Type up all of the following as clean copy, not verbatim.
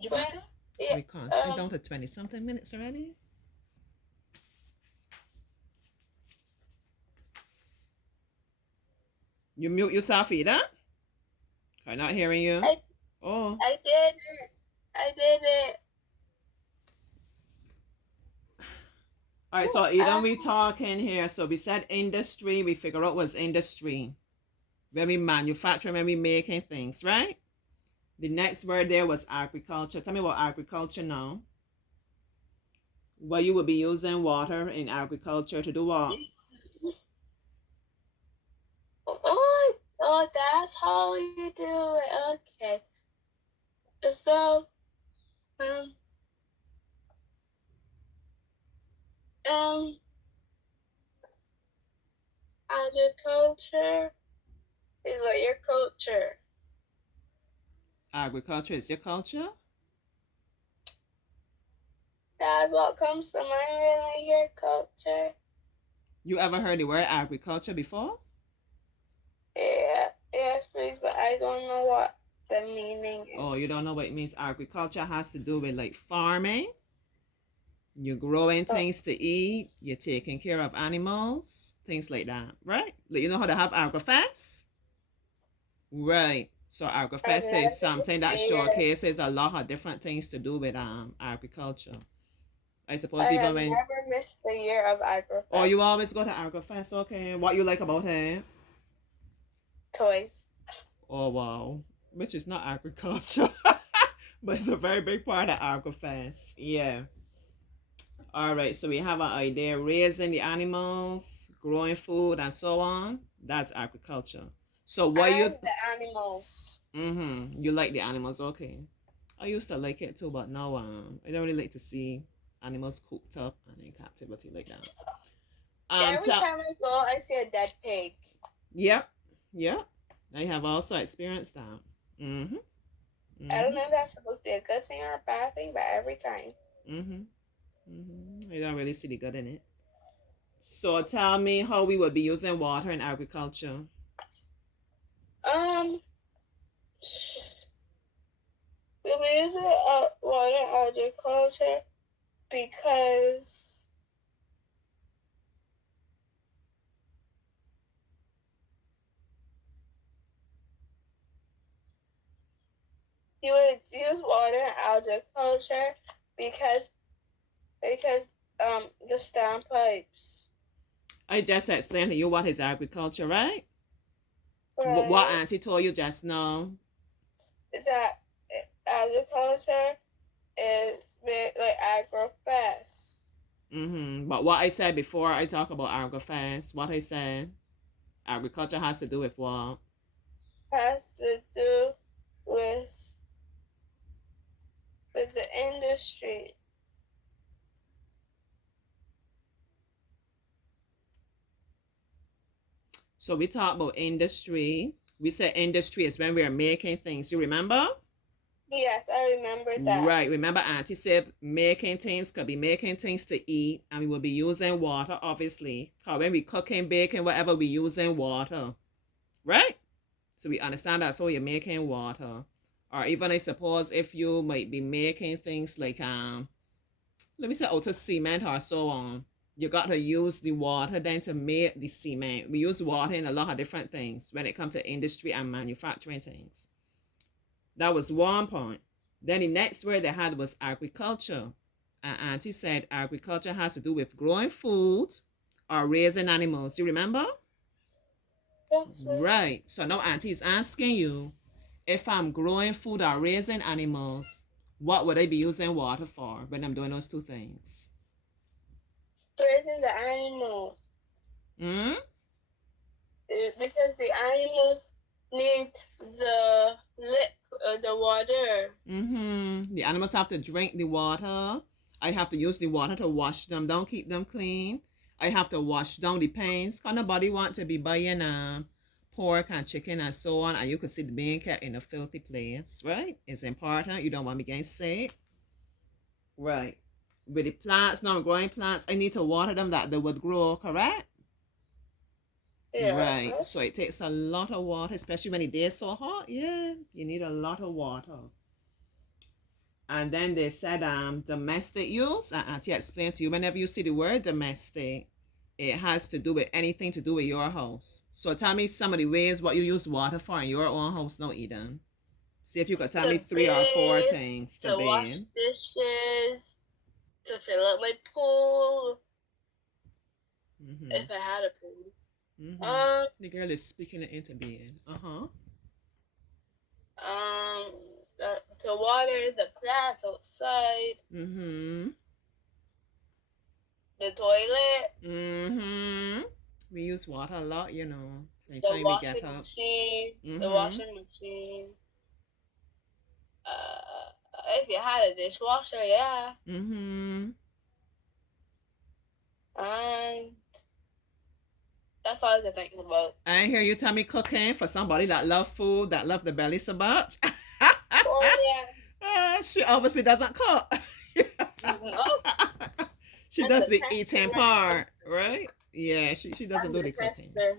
Bueno, We can't. We're down to 20 something minutes already. You mute yourself either? I'm not hearing you. I Oh. I did it. I did it. All right, Ooh, so either we talking here. So we said industry, we figure out what's industry. When we manufacture, when we making things, right? The next word there was agriculture. Tell me about agriculture now. Well, you would be using water in agriculture to do what? oh, that's how you do it. Okay. So, um, um, agriculture is like your culture. Agriculture is your culture? That's what comes to mind when I hear culture. You ever heard the word agriculture before? Yeah, yes, please, but I don't know what the meaning Oh, is. you don't know what it means? Agriculture has to do with like farming. You're growing Oh, things to eat. You're taking care of animals, things like that, right? You know how to have Agrofest? Right. So I've Agrofest is never something that here. showcases a lot of different things to do with agriculture. I I suppose have even when never missed the year of oh you Agrofest. always go to Agrofest, okay. What you like about it? Toys. Oh wow. Which is not agriculture. But it's a very big part of Agrofest. Yeah. All right, so we have an idea raising the animals, growing food, and so on. That's agriculture. So what you And the animals. you like the animals, okay? I used to like it too, but now I don't really like to see animals cooped up and in captivity like that. Every Tell time I go, I see a dead pig. yep, yep. I have also experienced that. Mm-hmm. I don't Mm-hmm. know if that's supposed to be a good thing or a bad thing, but every time. Mm-hmm. Mm-hmm. I don't really see the good in it. So tell me how we would be using water in agriculture. Um, we use it water agriculture because you would use water agriculture because because the standpipes, I just explained to you what is agriculture, right? What right? Auntie told you just now. That agriculture is like Agrofest. But what I said before I talk about agrofest, what I said, agriculture has to do with what? Has to do with with the industry. So we talk about industry. We said industry is when we are making things. You remember? Yes, I remember that. Right. Remember Auntie said making things could be making things to eat and we will be using water, obviously. Because when we cooking, baking, whatever, we using water. Right? So we understand that's how you're making water. Or even I suppose if you might be making things like let me say out of cement or so on. You got to use the water then to make the cement. We use water in a lot of different things when it comes to industry and manufacturing things. That was one point. Then the next word they had was agriculture. And Auntie said agriculture has to do with growing food or raising animals. You remember? Yes, Right. So now Auntie is asking you if I'm growing food or raising animals, what would I be using water for when I'm doing those two things? raising the animals Hmm? because the animals need the water. The animals have to drink the water. I have to use the water to wash them down, keep them clean. I have to wash down the pens. Cause nobody want to be buying pork and chicken and so on, and you could see the being kept in a filthy place, right? It's important. You don't want me getting sick, right? With the plants, now growing plants, I need to water them that they would grow, correct? Right. So Yes. it takes a lot of water, especially when the day is so hot. Yeah, you need a lot of water. And then they said domestic use. Auntie explained to you, whenever you see the word domestic, it has to do with anything to do with your house. So tell me some of the ways what you use water for in your own house now, Eden. See if you could tell me To 3 or 4 bathe, things to to wash bathe. dishes, to fill up my pool, Mm-hmm. if I had a pool. Mm-hmm. Um, The girl is speaking it into being. Uh-huh. um, to water the plants outside, Mm-hmm. the toilet, Mm-hmm. We use water a lot, you know. the Anytime we get washing up. machine, the Mm-hmm. washing machine. If you had a dishwasher, yeah. Mm-hmm. And that's all I can think about. I hear you tell me cooking for somebody that love food, that love the belly so much. Oh yeah. She obviously doesn't cook. Oh, She I'm does the the tester eating when it part, comes to food. right? Yeah, she doesn't I'm do the the cooking. tester.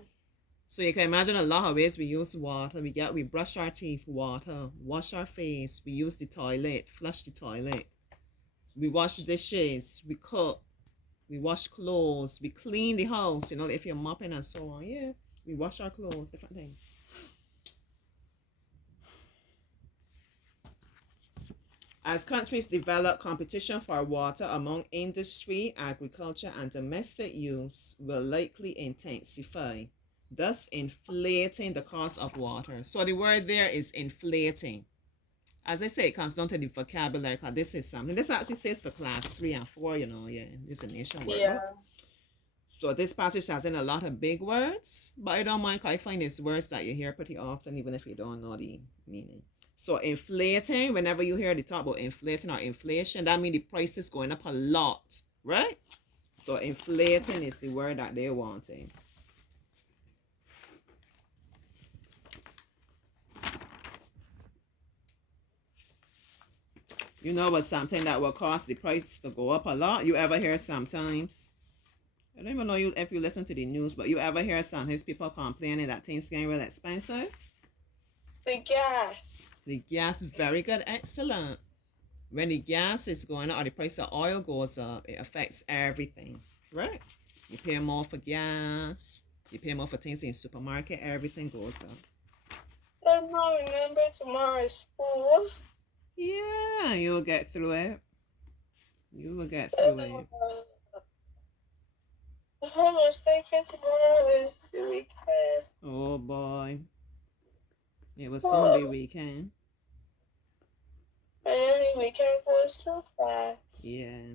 So you can imagine a lot of ways we use water. We brush our teeth, water, wash our face, we use the toilet, flush the toilet, we wash dishes, we cook, we wash clothes, we clean the house, you know, if you're mopping and so on. Yeah, we wash our clothes, different things. As countries develop, competition for water among industry, agriculture, and domestic use will likely intensify, thus inflating the cost of water. So the word there is inflating. As I say, it comes down to the vocabulary, because this is something, this actually says for class 3 and 4, you know, yeah, this is a nation workbook. Yeah. So this passage has in a lot of big words, but I don't mind, because I find it's words that you hear pretty often, even if you don't know the meaning. So inflating, whenever you hear the talk about inflating or inflation, that means the price is going up a lot, right? So inflating is the word that they're wanting. You know what's something that will cause the price to go up a lot? You ever hear sometimes? I don't even know you if you listen to the news, but you ever hear sometimes people complaining that things getting real expensive? The gas. The gas, very good, excellent. When the gas is going up or the price of oil goes up, it affects everything, right? You pay more for gas, you pay more for things in the supermarket, everything goes up. I now remember tomorrow's school. Yeah, you'll get through it. You will get through it. I was thinking tomorrow is the weekend. Oh boy. It will soon be Oh, weekend. and the weekend goes too fast. Yeah.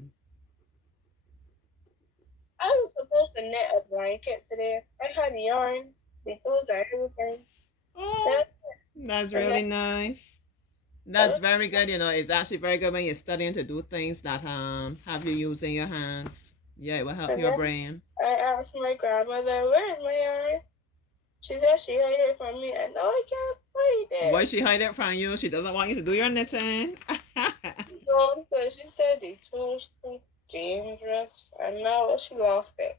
I was supposed to knit a blanket today. I had yarn, the clothes, and everything. Oh, That, that's and really that, nice. That's very good. You know, it's actually very good when you're studying to do things that have you using your hands. Yeah, it will help and your then brain. I asked my grandmother, "Where is my yarn?" She said she hid it from me, and no, I can't find Why it. she hide it from you? She doesn't want you to do your knitting. No, because she said the tools too dangerous, and now she lost it.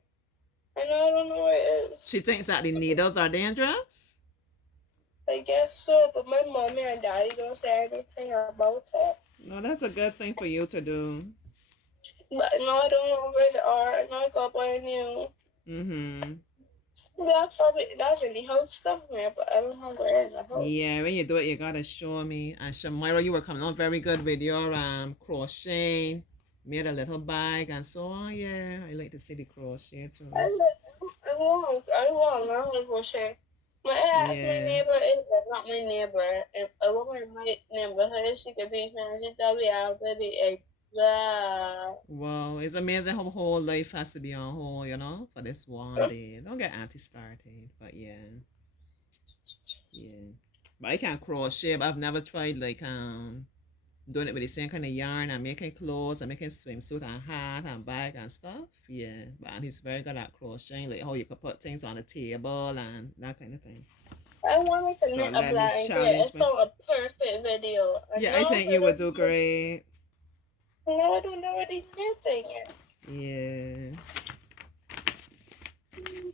And I don't know where it is. She thinks that the needles are dangerous. I guess so, but my mommy and daddy don't say anything about it. No, that's a good thing for you to do. But no, I don't know where they are. I know I got brand new. Mm-hmm. That's in the house somewhere, but I don't know where in the house. Yeah, when you do it, you gotta show me. And Shamira, you were coming on very good with your crochet. Made a little bag and so on. Yeah, I like to see the crochet too. I want learn how to crochet. My asked my Yeah. neighbor, not my neighbor, and a woman in my neighborhood, she could teach me, and she told me after the exact. Wow, it's amazing how whole life has to be on hold, you know, for this one day. Don't get auntie started, but yeah, yeah. But I can crochet, but I've never tried like doing it with the same kind of yarn and making clothes and making swimsuit and hat and bag and stuff. Yeah, but and he's very good at crocheting, like how you could put things on a table and that kind of thing. I wanted to So knit a let me blanket. I challenge found myself. a perfect video. And Yeah, I now think I you would don't do know, great. now I don't know what he's knitting it. Yeah.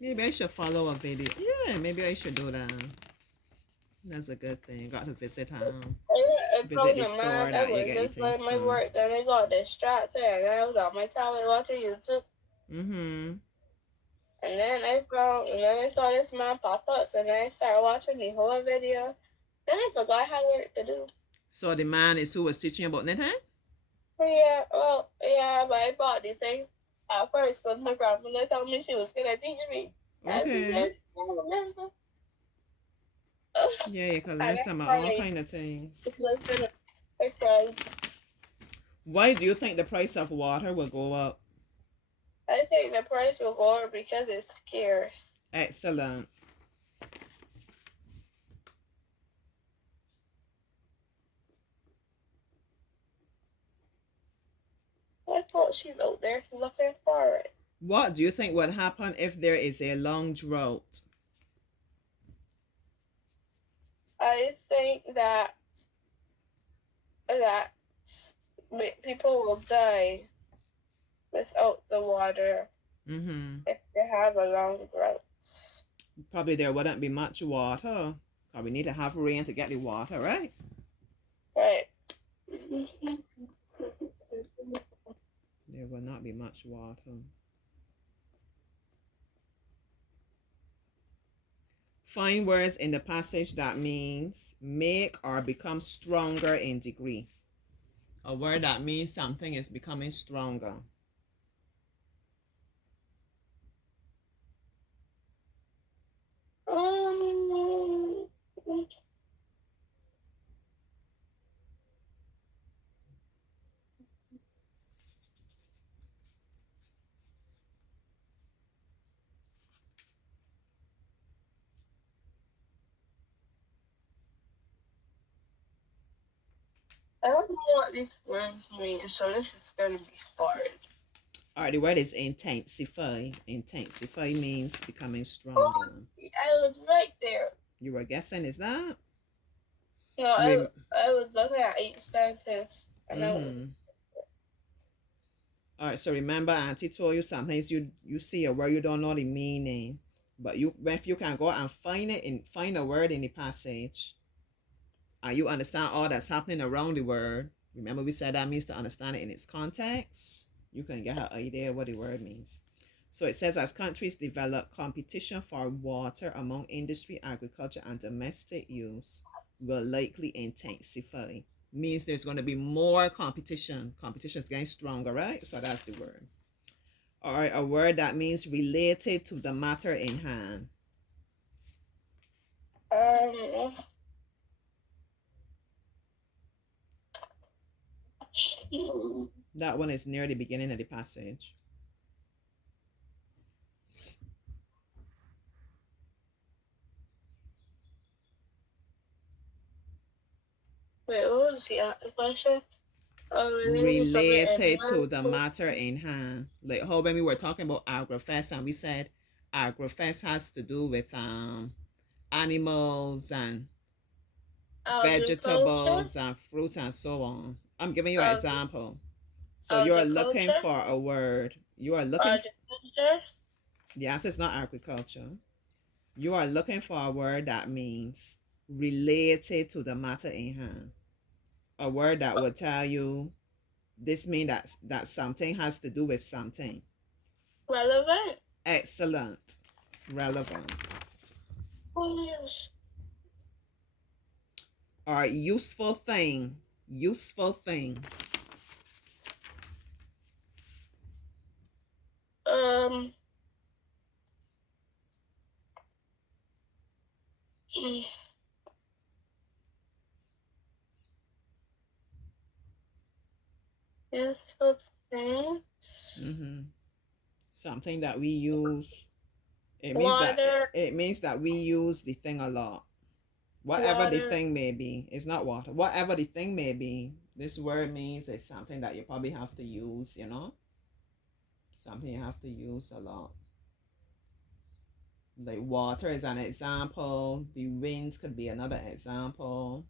Maybe I should follow a video. Yeah, maybe I should do that. That's a good thing. Got to visit From visit the the store man, I that you was get your just doing things my from. work, then I got distracted, and I was on my tablet watching YouTube. Mm-hmm. And then I saw this man pop up, and then I started watching the whole video. Then I forgot I had work to do. So the man is who was teaching you about knitting? But yeah, well, yeah, but I bought the thing at first because my grandmother told me she was gonna teach me. And she Okay. said, I don't remember. Yeah, you can learn And I some of all cried. kind of It's things. like, I cried. Why do you think the price of water will go up? I think the price will go up because it's scarce. Excellent. I thought she's out there looking for it. What do you think would happen if there is a long drought? I think that people will die without the water Mm-hmm. if they have a long drought. Probably there wouldn't be much water. So we need to have rain to get the water, right? Right. There will not be much water. Find words in the passage that means make or become stronger in degree. A word that means something is becoming stronger. Um, I don't know what these words mean, so this is gonna be hard. All right, the word is intensify. Intensify means becoming Oh, stronger. I was right there. You were guessing, is that? No, Rem- I was looking at each sentence, and I was mm-hmm. All right, so remember, Auntie told you sometimes you see a word you don't know the meaning, but you if you can go and find a word in the passage, and you understand all that's happening around the word. Remember, we said that means to understand it in its context. You can get an idea what the word means. So it says, as countries develop, competition for water among industry, agriculture, and domestic use will likely intensify. Means there's going to be more competition. Competition is getting stronger, right? So that's the word. Or a word that means related to the matter in hand. um. That one is near the beginning of the passage. Wait, what was the question? Oh, related to something and Related to the one. matter in hand. Like how when we were talking about Agrofest and we said Agrofest has to do with animals and Agriculture, vegetables and fruits and so on. I'm giving you an ag- example. So you're looking agriculture, for a word. You are looking agriculture. the answer is not agriculture. You are looking for a word that means related to the matter in hand. A word that will tell you this means that something has to do with something. Relevant. Excellent. Relevant. Oh, yes. Or useful thing. Useful thing. Um, useful thing. Mm-hmm. Something that we use. It means that Water, it means that we use the thing a lot. Whatever the water. thing may be, it's not water. Whatever the thing may be, this word means it's something that you probably have to use, Something you have to use a lot. Like water is an example. The winds could be another example.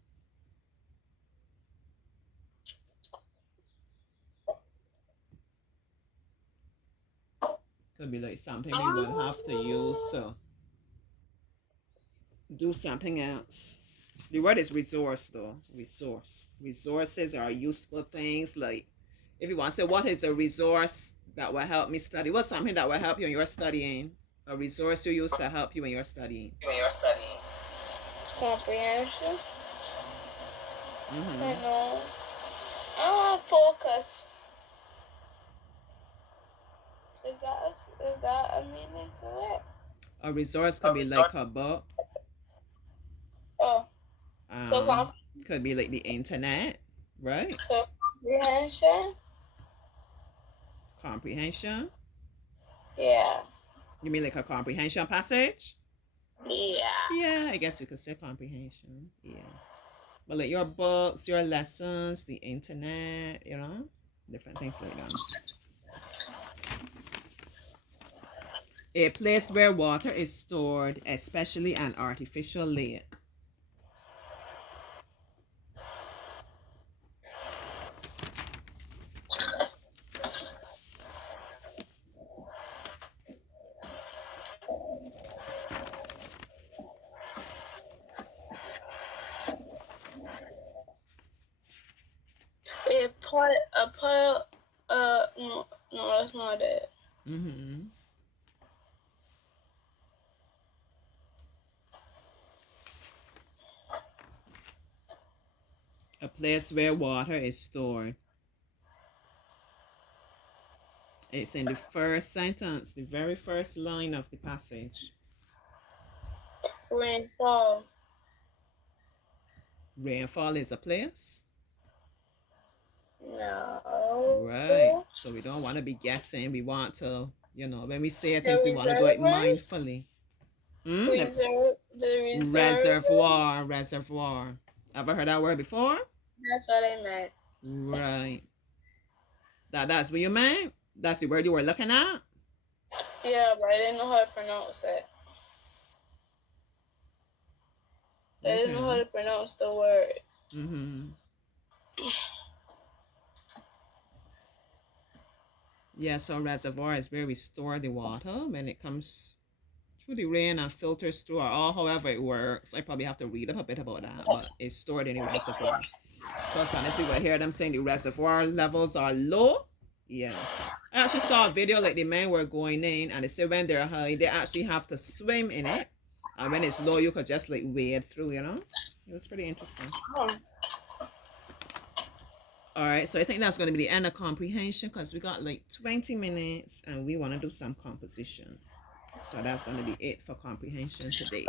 Could be like something we would have to use Um, to do something else. The word is resource though. Resource. Resources are useful things. Like if you want to say what is a resource that will help me study, what's something that will help you when you're studying? A resource you use to help you when you're studying. When you're studying. Comprehension. Mm-hmm. I know. Focus. Is that a meaning to it? A resource could A be resource. like a book. Oh, so Um, could be like the internet, right? so comprehension. Comprehension. Yeah. You mean like a comprehension passage? Yeah. Yeah, I guess we could say comprehension. Yeah. But like your books, your lessons, the internet, different things like that. A place where water is stored, especially an artificial lake. No, that's not it. Mm-hmm. A place where water is stored. It's in the first sentence, the very first line of the passage. Rainfall. Rainfall is a place. No. Right. So we don't want to be guessing. We want to, when we say The things, we want to do it reservoirs. mindfully. The reserve. Reservoir. Ever heard that word before? That's what I meant. Right. That's what you meant? That's the word you were looking at? Yeah, but I didn't know how to pronounce it. I didn't know how to pronounce the word. Mm-hmm. Yeah, so reservoir is where we store the water when it comes through the rain and filters through, or however it works. I probably have to read up a bit about that, but it's stored in a reservoir. So sometimes people hear them saying the reservoir levels are low. Yeah. I actually saw a video like the men were going in and they said when they're high, they actually have to swim in it. And when it's low, you could just like wade through, It was pretty interesting. Oh. All right, so I think that's going to be the end of comprehension because we got like 20 minutes and we want to do some composition. So that's going to be it for comprehension today.